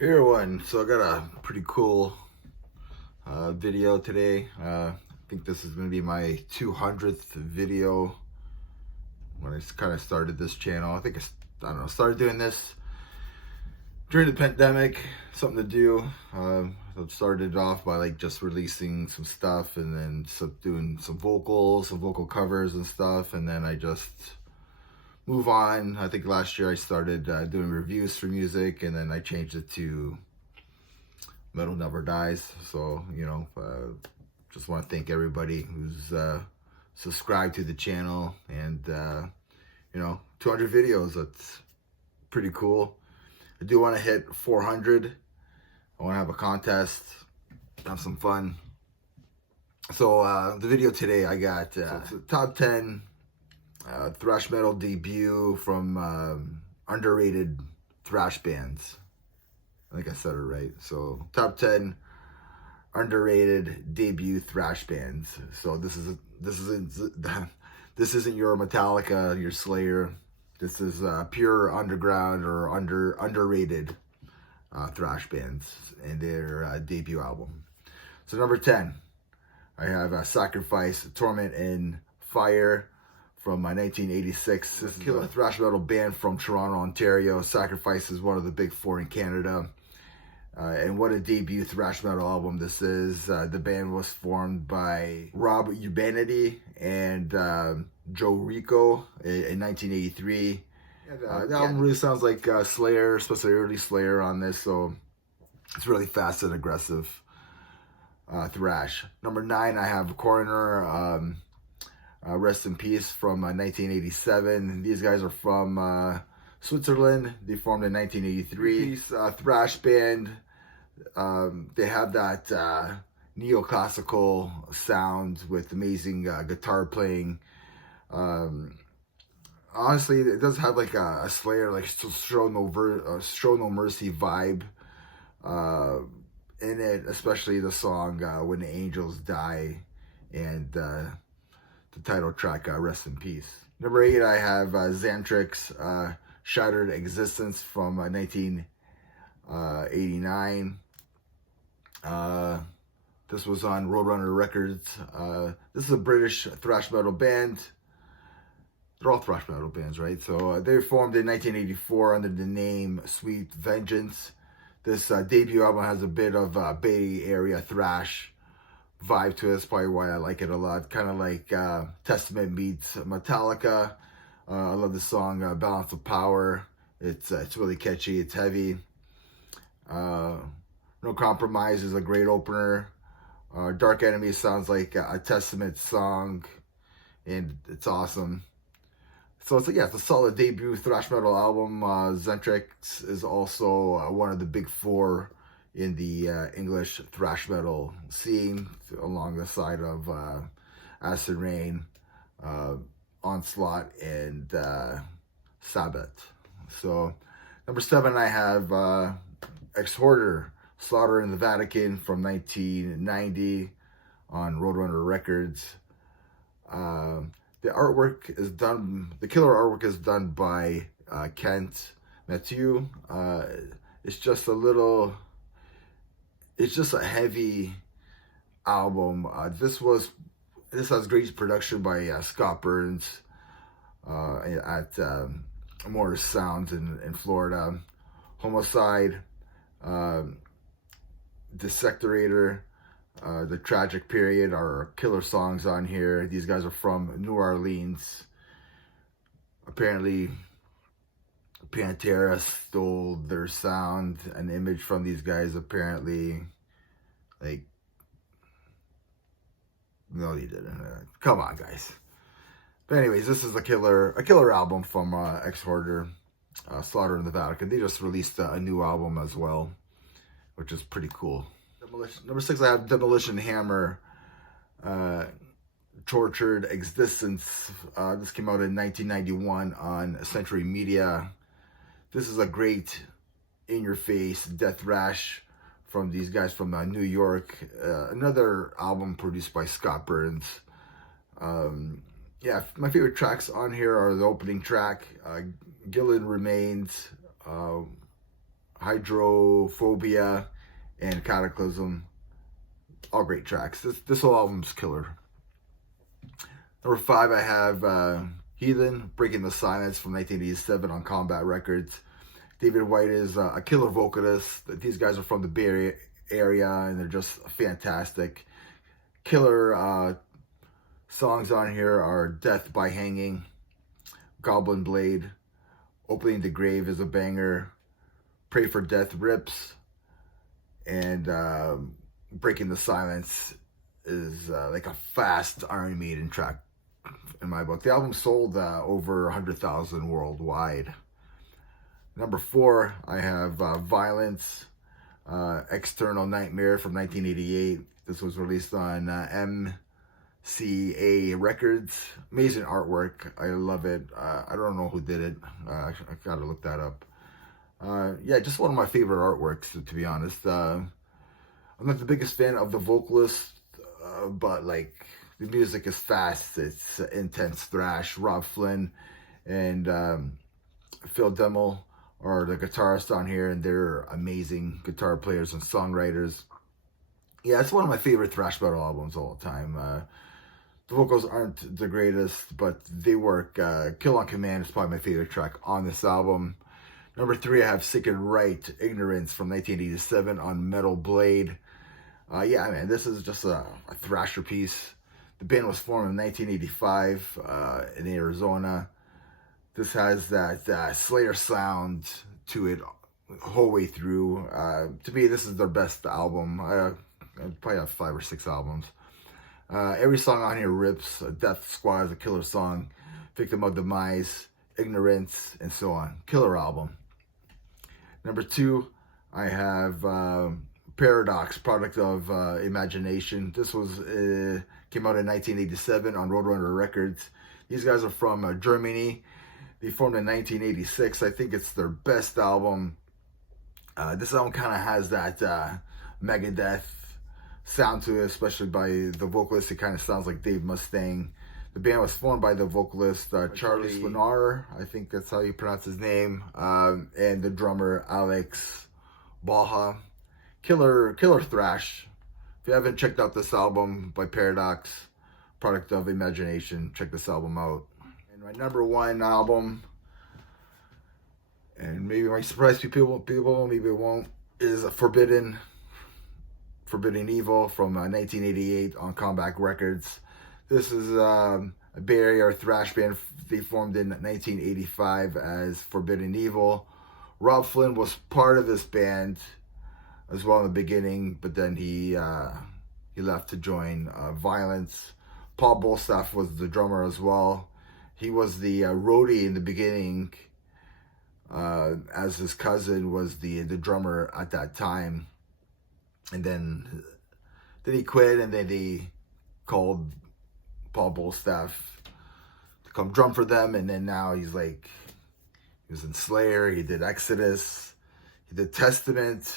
Hey everyone, so I got a pretty cool video today. I think this is going to be my 200th video when I kind of started this channel. I don't know, started doing this during the pandemic, something to do. I started off by like just releasing some stuff and then doing some vocal covers and stuff, and then I just move on. I think last year I started doing reviews for music, and then I changed it to Metal Never Dies. So, just want to thank everybody who's subscribed to the channel, and 200 videos. That's pretty cool. I do want to hit 400. I want to have a contest, have some fun. So the video today, I got it's a top 10 thrash metal debut from underrated thrash bands. I think I said it right. So top 10 underrated debut thrash bands. So this isn't your Metallica, your Slayer. This is pure underground or underrated thrash bands and their debut album. So number 10, I have Sacrifice, Torment, and Fire from 1986. This is a thrash metal band from Toronto, Ontario. Sacrifice is one of the big four in Canada. And what a debut thrash metal album this is. The band was formed by Rob Urbanity and Joe Rico in 1983. The album really sounds like Slayer, especially early Slayer on this, so it's really fast and aggressive thrash. Number 9, I have Coroner, Rest in Peace from 1987. These guys are from Switzerland. They formed in 1983. Thrash band. They have that neoclassical sound with amazing guitar playing. Honestly, it does have like a Slayer, like Show No Mercy vibe in it, especially the song When the Angels Die and the title track Rest in Peace. Number 8, I have Xantrix, Shattered Existence from 1989. This was on Roadrunner Records. This is a British thrash metal band. They're all thrash metal bands, right? So they were formed in 1984 under the name Sweet Vengeance. This debut album has a bit of Bay Area thrash vibe to it. That's probably why I like it a lot. Kind of like Testament meets Metallica. I love the song Balance of Power. It's really catchy. It's heavy. No Compromise is a great opener. Dark Enemy sounds like a Testament song, and it's awesome. So it's a solid debut thrash metal album. Xantrix is also one of the big four in the English thrash metal scene, along the side of Acid Rain, Onslaught, and Sabbath. So number 7, I have Exhorder, Slaughter in the Vatican from 1990 on Roadrunner Records. The killer artwork is done by Kent Mathieu. It's just a heavy album. This has great production by Scott Burns at Morris Sounds in Florida. Homicide, Dissectorator, The Tragic Period are killer songs on here. These guys are from New Orleans. Apparently, Pantera stole their sound and image from these guys. Apparently, no, they didn't. Come on, guys. But anyways, this is a killer album from Exhorder, Slaughter in the Vatican. They just released a new album as well, which is pretty cool. Number 6, I have Demolition Hammer, Tortured Existence. This came out in 1991 on Century Media. This is a great in-your-face death thrash from these guys from New York. Another album produced by Scott Burns. My favorite tracks on here are the opening track, Gillen Remains, Hydrophobia, and Cataclysm. All great tracks. This whole album's killer. Number 5, I have Heathen, Breaking the Silence from 1987 on Combat Records. David White is a killer vocalist. These guys are from the Bay Area, and they're just fantastic. Killer songs on here are Death by Hanging, Goblin Blade, Opening the Grave is a banger, Pray for Death rips, and Breaking the Silence is like a fast Iron Maiden track in my book. The album sold over 100,000 worldwide. Number 4, I have Violence, External Nightmare from 1988. This was released on MCA Records. Amazing artwork. I love it. I don't know who did it. I gotta look that up. Yeah, just one of my favorite artworks, to be honest. I'm not the biggest fan of the vocalist, but like the music is fast. It's intense thrash. Rob Flynn and Phil Demmel are the guitarists on here, and they're amazing guitar players and songwriters. Yeah, it's one of my favorite thrash metal albums of all time. The vocals aren't the greatest, but they work. Kill on Command is probably my favorite track on this album. Number 3, I have Sick and Right, Ignorance from 1987 on Metal Blade. Yeah, man, this is just a thrasher piece. The band was formed in 1985 in Arizona. This has that Slayer sound to it the whole way through. To me, this is their best album. I probably have 5 or 6 albums. Every song on here rips. Death Squad is a killer song. Victim of Demise, Ignorance, and so on. Killer album. Number 2, I have Paradox, Product of Imagination. This was came out in 1987 on Roadrunner Records. These guys are from Germany. They formed in 1986. I think it's their best album. This album kind of has that Megadeth sound to it, especially by the vocalist. It kind of sounds like Dave Mustaine. The band was formed by the vocalist Charlie Spooner, I think that's how you pronounce his name, and the drummer Alex Baha. Killer thrash. If you haven't checked out this album by Paradox, Product of Imagination, check this album out. And my number 1 album, and maybe it might surprise people, maybe it won't, is Forbidden Evil from 1988 on Combat Records. This is a Bay Area thrash band. They formed in 1985 as Forbidden Evil. Rob Flynn was part of this band as well in the beginning, but then he left to join Violence. Paul Bolstaff was the drummer as well. He was the roadie in the beginning, as his cousin was the drummer at that time. And then he quit, and then they called Paul Bolstaff to come drum for them. And then now he was in Slayer, he did Exodus, he did Testament,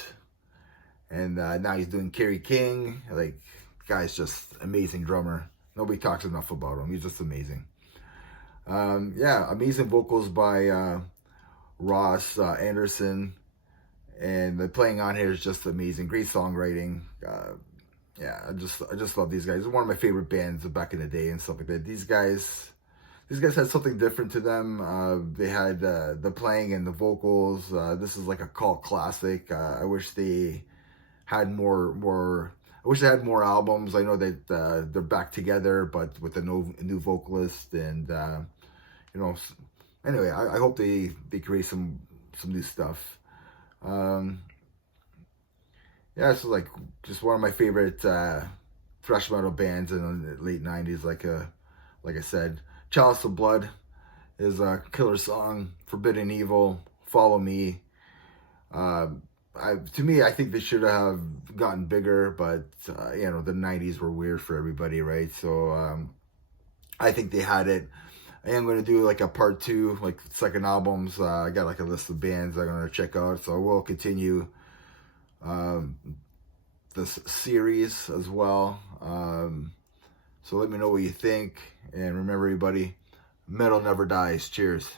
and now he's doing Kerry King. Like, the guy's just amazing drummer. Nobody talks enough about him. He's just amazing. Yeah, amazing vocals by Ross Anderson, and the playing on here is just amazing. Great songwriting. Yeah, I just love these guys. It's one of my favorite bands of back in the day and stuff like that. These guys had something different to them. They had the playing and the vocals. This is like a cult classic. I wish they had more. I wish they had more albums. I know that they're back together, but with a new vocalist, and you know. Anyway, I hope they create some new stuff. Yeah, this is like just one of my favorite thrash metal bands in the late 90s. Like I said, Chalice of Blood is a killer song. Forbidden Evil, Follow Me. To me, I think they should have gotten bigger, but you know, the 90s were weird for everybody, right? So I think they had it. I am going to do like a part 2, like second albums. I got like a list of bands I'm going to check out, so I will continue this series as well. So let me know what you think, and remember, everybody, metal never dies. Cheers.